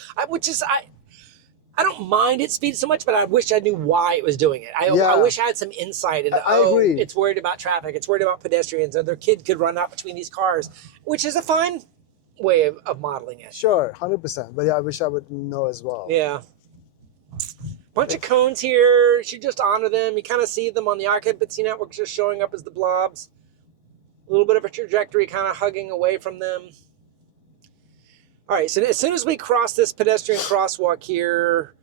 I don't mind its speed so much, but I wish I knew why it was doing it. I wish I had some insight into, I agree. it's worried about traffic, it's worried about pedestrians, or their kid could run out between these cars, which is a fine way of modeling it. Sure, 100%. But yeah, I wish I would know as well. Yeah. Bunch of cones here. You should just honor them. You kind of see them on the occupancy network just showing up as the blobs. A little bit of a trajectory kind of hugging away from them. All right, so as soon as we cross this pedestrian crosswalk here,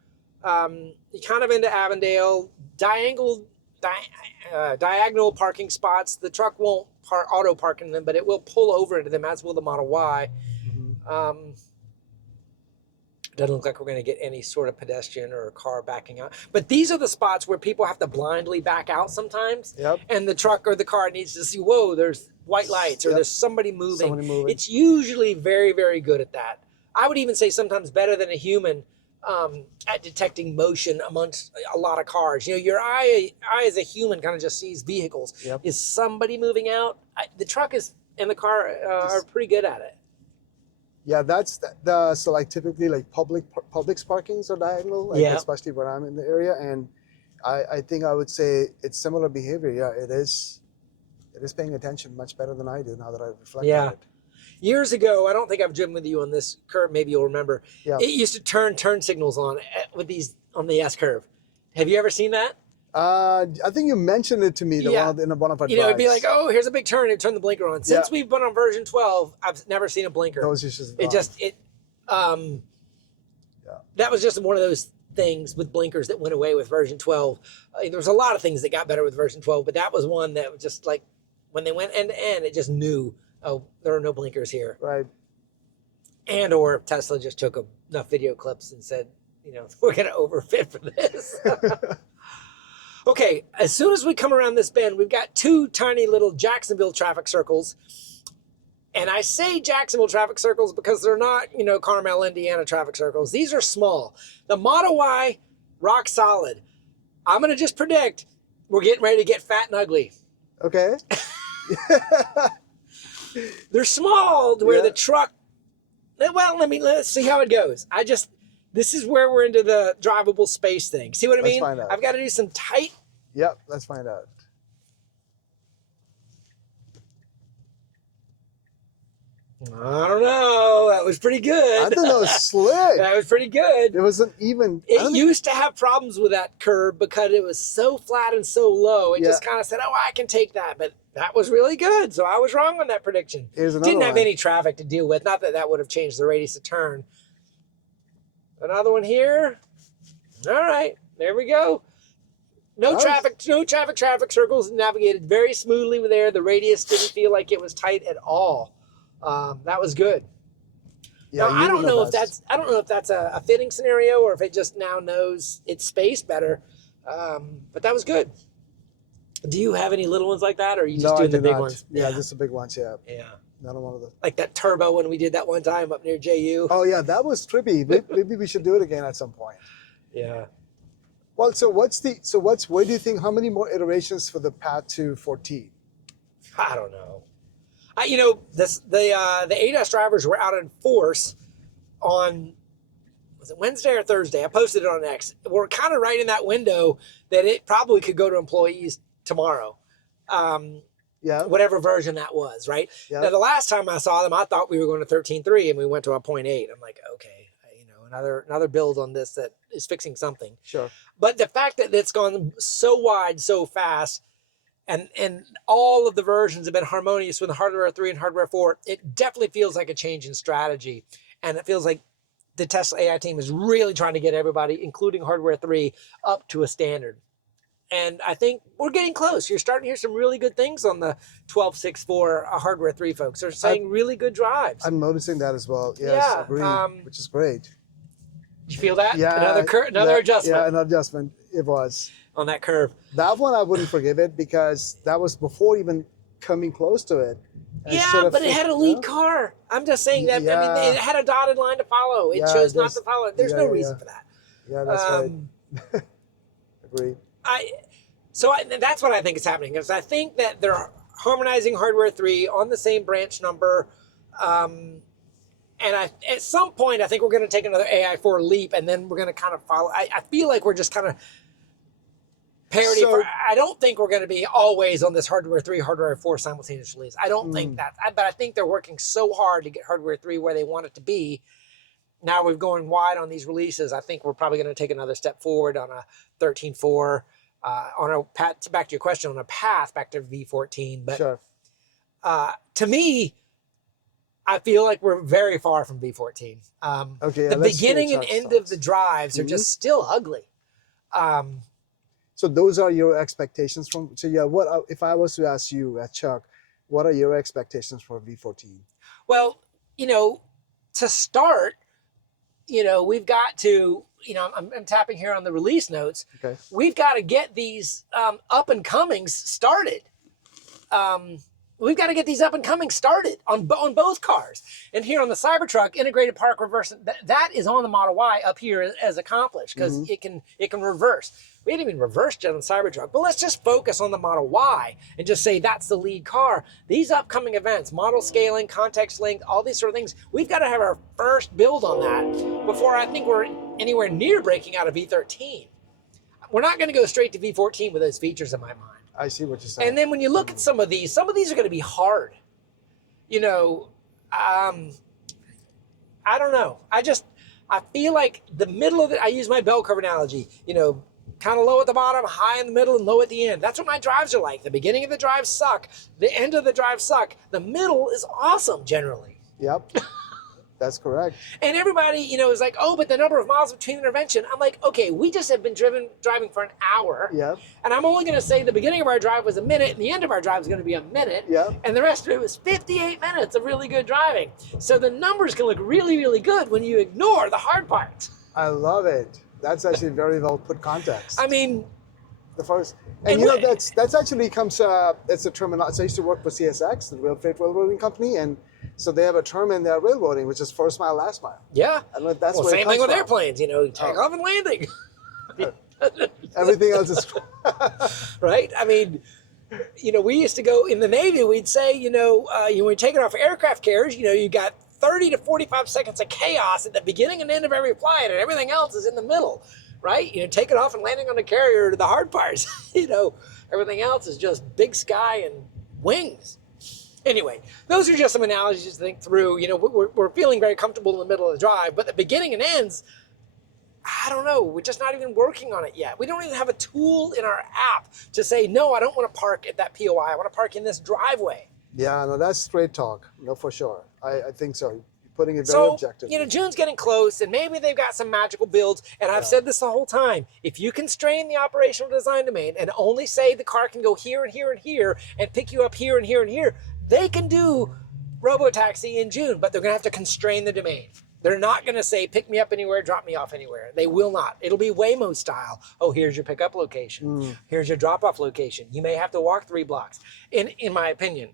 you're kind of into Avondale, diagonal parking spots. The truck won't auto park in them, but it will pull over into them, as will the Model Y. Doesn't look like we're going to get any sort of pedestrian or a car backing out. But these are the spots where people have to blindly back out sometimes. Yep. And the truck or the car needs to see, whoa, there's white lights, or Yep. there's somebody moving. Somebody moving. It's usually very, very good at that. I would even say sometimes better than a human at detecting motion amongst a lot of cars. You know, your eye as a human kind of just sees vehicles. Yep. Is somebody moving out? The truck and the car are pretty good at it. Yeah, that's so like typically like Publix parkings are diagonal, like Yeah. especially where I'm in the area, and I think I would say it's similar behavior. Yeah, it is paying attention much better than I do now that I reflect on it. Years ago, I don't think I've driven with you on this curve. Maybe you'll remember. Yeah. It used to turn signals on with these on the S curve. Have you ever seen that? I think you mentioned it to me in one of our You know, it'd be drives. like, oh, here's a big turn, and turn the blinker on. Since we've been on version 12, I've never seen a blinker. Those issues. That was just one of those things with blinkers that went away with version 12. There was a lot of things that got better with version 12, but that was one that was just like, when they went end to end, it just knew, oh, there are no blinkers here. Right. And or Tesla just took enough video clips and said, you know, we're going to overfit for this. Okay, as soon as we come around this bend, we've got two tiny little Jacksonville traffic circles. And I say Jacksonville traffic circles because they're not, you know, Carmel, Indiana traffic circles. These are small. The Model Y, rock solid. I'm going to just predict we're getting ready to get fat and ugly. Okay. They're small to where the truck, well, let's see how it goes. This is where we're into the drivable space thing. See what I mean? Let's find out. I've got to do some tight. Yep, let's find out. I don't know. That was pretty good. I think that was slick. That was pretty good. It wasn't even. It used to have problems with that curve because it was so flat and so low. It just kind of said, oh, I can take that. But that was really good. So I was wrong on that prediction. Here's another Didn't have one. any traffic to deal with. Not that that would have changed the radius of turn. Another one here. All right, there we go. No traffic circles, navigated very smoothly there. The radius didn't feel like it was tight at all. That was good. Yeah, now, I don't know if that's a fitting scenario or if it just now knows its space better. But that was good. Do you have any little ones like that, or are you just doing the big ones? Yeah, just the big ones. Yeah. Yeah. Not one of the. Like that turbo when we did that one time up near JU. Oh yeah, that was trippy. Maybe we should do it again at some point. Yeah. Well, where do you think, how many more iterations for the path to 14? I don't know. The ADAS drivers were out in force on, was it Wednesday or Thursday? I posted it on X. We're kind of right in that window that it probably could go to employees tomorrow. Whatever version that was, right? Yeah. Now, the last time I saw them, I thought we were going to 13.3 and we went to a 0.8. I'm like, okay, another build on this that is fixing something. Sure. But the fact that it's gone so wide, so fast, and all of the versions have been harmonious with hardware 3 and hardware 4, it definitely feels like a change in strategy. And it feels like the Tesla AI team is really trying to get everybody, including hardware 3, up to a standard. And I think we're getting close. You're starting to hear some really good things on the 12.6.4 hardware 3 folks. They're saying really good drives. I'm noticing that as well. Yes, agreed, which is great. Did you feel that? Yeah. Another adjustment. Yeah, an adjustment. It was. On that curve. That one I wouldn't forgive it because that was before even coming close to it. But it had a lead car. I'm just saying that. Yeah. I mean, it had a dotted line to follow. It chose not to follow it. There's no reason for that. Yeah, that's right. Agreed. That's what I think is happening. Is I think that they're harmonizing hardware 3 on the same branch number, and And at some point, I think we're going to take another AI4 leap, and then we're going to kind of follow. I feel like we're just kind of parity. So- I don't think we're going to be always on this hardware 3, hardware 4 simultaneous release. I don't think that. But I think they're working so hard to get hardware 3 where they want it to be. Now we're going wide on these releases. I think we're probably going to take another step forward on a 13.4, on a path, back to your question, on a path back to V14. But Sure. To me, I feel like we're very far from V14. Okay, the let's hear beginning and Chuck's end of thoughts. the drives are just still ugly. So those are your expectations from. So yeah, what if I was to ask you, Chuck, what are your expectations for V14? Well, to start, we've got to, I'm tapping here on the release notes. Okay. We've got to get these up and comings started. We've got to get these up and coming started on both cars. And here on the Cybertruck, integrated park reverse, that is on the Model Y up here as accomplished, because it can reverse. We haven't even reversed yet on Cybertruck, but let's just focus on the Model Y and just say that's the lead car. These upcoming events, model scaling, context length, all these sort of things, we've got to have our first build on that before I think we're anywhere near breaking out of V13. We're not going to go straight to V14 with those features in my mind. I see what you're saying. And then when you look at some of these are going to be hard. I don't know. I feel like the middle of it, I use my bell curve analogy, kind of low at the bottom, high in the middle, and low at the end. That's what my drives are like. The beginning of the drives suck. The end of the drives suck. The middle is awesome generally. Yep. That's correct. And everybody, is like, oh, but the number of miles between intervention. I'm like, okay, we just have been driving for an hour. Yep. And I'm only going to say the beginning of our drive was a minute, and the end of our drive is going to be a minute. Yep. And the rest of it was 58 minutes of really good driving. So the numbers can look really, really good when you ignore the hard parts. I love it. That's actually very well put context. I mean, the first, and that's actually comes. It's a terminology. So I used to work for CSX, the Rail Freight Railroading Company, and so they have a term in their railroading, which is first mile, last mile. Yeah. And that's well, where same it comes thing with from. airplanes, take off and landing. Everything else is right. I mean, we used to go in the Navy. We'd say, when you're taking off aircraft carriers, you got 30 to 45 seconds of chaos at the beginning and end of every flight, and everything else is in the middle, right? Taking off and landing on the carrier to the hard parts. Everything else is just big sky and wings. Anyway, those are just some analogies to think through. We're feeling very comfortable in the middle of the drive, but the beginning and ends, I don't know. We're just not even working on it yet. We don't even have a tool in our app to say, no, I don't want to park at that POI. I want to park in this driveway. Yeah, no, that's straight talk. No, for sure. I think so. You're putting it very objectively. June's getting close, and maybe they've got some magical builds. And I've said this the whole time. If you constrain the operational design domain and only say the car can go here and here and here and pick you up here and here and here, they can do robotaxi in June, but they're going to have to constrain the domain. They're not going to say, pick me up anywhere, drop me off anywhere. They will not. It'll be Waymo style. Oh, here's your pickup location. Here's your drop-off location. You may have to walk 3 blocks, in my opinion.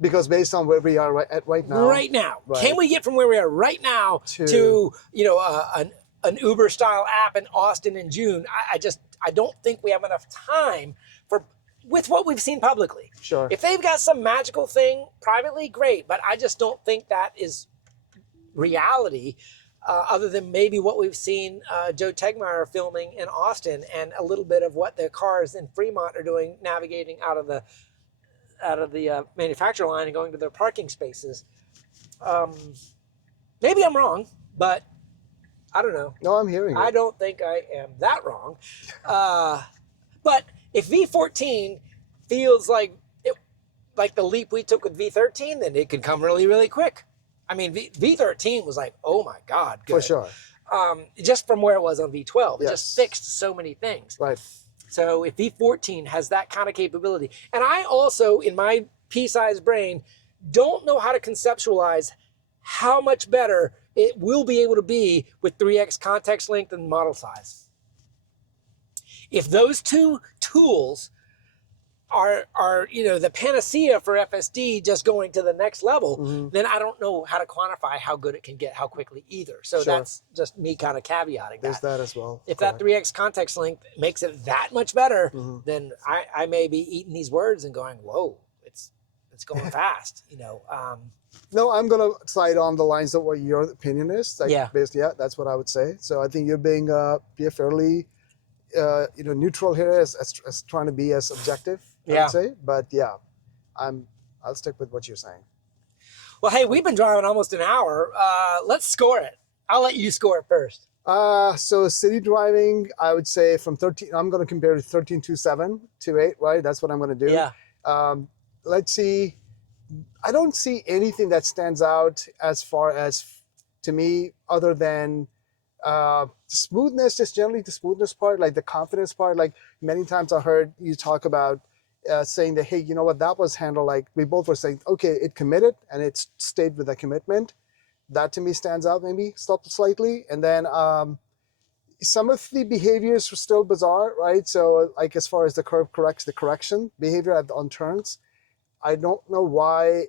Because based on where we are right now. Right now. Can we get from where we are right now to an Uber-style app in Austin in June? I don't think we have enough time with what we've seen publicly. Sure. If they've got some magical thing privately, great, but I just don't think that is reality, other than maybe what we've seen Joe Tegmeyer filming in Austin and a little bit of what the cars in Fremont are doing, navigating out of the manufacturer line and going to their parking spaces. Maybe I'm wrong, but I don't know. No, I'm hearing it. I don't think I am that wrong. But if V14 feels like the leap we took with V13, then it could come really, really quick. I mean, V13 was like, oh my God, good. For sure. Just from where it was on V12, it Yes. just fixed so many things. Right. So if V14 has that kind of capability, and I also, in my pea-sized brain, don't know how to conceptualize how much better it will be able to be with 3x context length and model size. If those two tools are the panacea for FSD just going to the next level, then I don't know how to quantify how good it can get, how quickly either. So that's just me kind of caveating There's that as well. If that 3x context length makes it that much better, then I may be eating these words and going, whoa, it's going fast, No, I'm gonna side on the lines of what your opinion is. Like, Yeah. that's what I would say. So I think you're being fairly neutral here as trying to be as objective. I Yeah. would say, but yeah, I'll stick with what you're saying. Well, hey, we've been driving almost an hour. Let's score it. I'll let you score it first. So city driving, I would say from 13. I'm going to compare to 13.2.7.8. Right, that's what I'm going to do. Yeah. Let's see. I don't see anything that stands out as far as to me other than smoothness, just generally the smoothness part, like the confidence part. Like many times I heard you talk about saying that, hey, you know what, that was handled like we both were saying, okay, it committed and it stayed with the commitment. That to me stands out maybe slightly. And then some of the behaviors were still bizarre, right? So like as far as the curve corrects the correction behavior on turns, I don't know why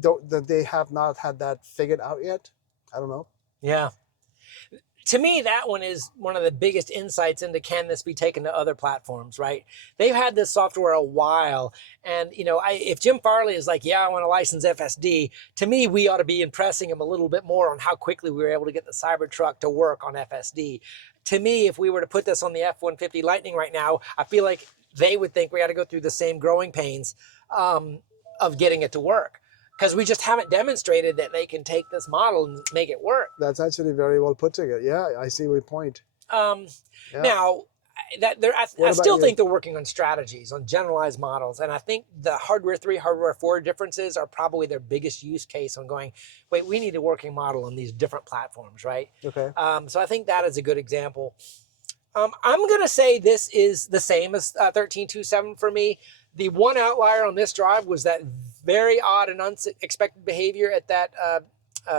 that they have not had that figured out yet. I don't know. Yeah. To me, that one is one of the biggest insights into can this be taken to other platforms, right? They've had this software a while. And, if Jim Farley is like, yeah, I want to license FSD, to me, we ought to be impressing him a little bit more on how quickly we were able to get the Cybertruck to work on FSD. To me, if we were to put this on the F-150 Lightning right now, I feel like they would think we had to go through the same growing pains of getting it to work. Because we just haven't demonstrated that they can take this model and make it work. That's actually very well put together. Yeah, I see your point. Now, I still think they're working on strategies, on generalized models. And I think the hardware 3, hardware 4 differences are probably their biggest use case on going, wait, we need a working model on these different platforms, right? Okay. So I think that is a good example. I'm going to say this is the same as 13.2.7 for me. The one outlier on this drive was that very odd and unexpected behavior at that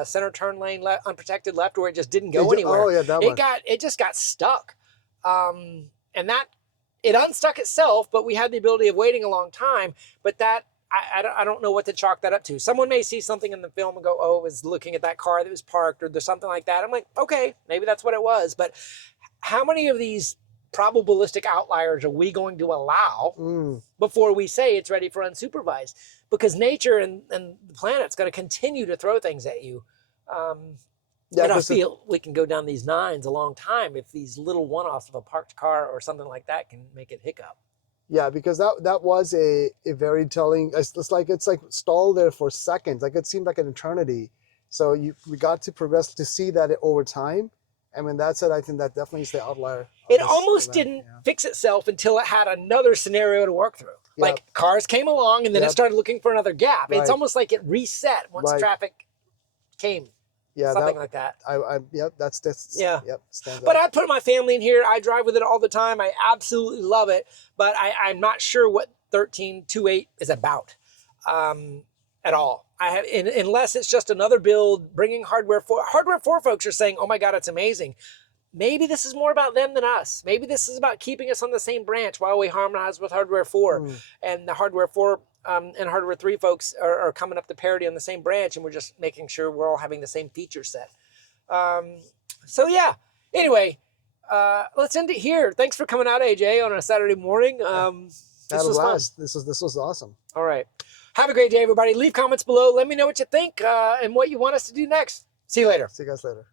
center turn lane unprotected left where it just didn't go anywhere. Oh yeah, that one. It just got stuck. And that it unstuck itself, but we had the ability of waiting a long time. But that I don't know what to chalk that up to. Someone may see something in the film and go, oh, it was looking at that car that was parked or there's something like that. I'm like, okay, maybe that's what it was. But how many of these probabilistic outliers are we going to allow before we say it's ready for unsupervised? Because nature and the planet's going to continue to throw things at you. And I feel we can go down these nines a long time if these little one-offs of a parked car or something like that can make it hiccup. Yeah, because that was a very telling. It's like stalled there for seconds. Like it seemed like an eternity. So we got to progress to see that over time. And when that's it, I think that definitely is the outlier. It almost didn't fix itself until it had another scenario to work through. Yep. Like cars came along and then it started looking for another gap. Right. It's almost like it reset once traffic came. Yeah, something like that. Yep, that's yeah. Yep, but I put my family in here. I drive with it all the time. I absolutely love it. But I'm not sure what 13.2.8 is about at all. Unless it's just another build bringing hardware 4. Hardware 4 folks are saying, oh my God, it's amazing. Maybe this is more about them than us. Maybe this is about keeping us on the same branch while we harmonize with hardware 4. And the hardware 4 and hardware 3 folks are coming up to parity on the same branch, and we're just making sure we're all having the same feature set. So yeah, anyway, let's end it here. Thanks for coming out, AJ, on a Saturday morning. This was fun. This was awesome. All right. Have a great day, everybody. Leave comments below. Let me know what you think and what you want us to do next. See you later. See you guys later.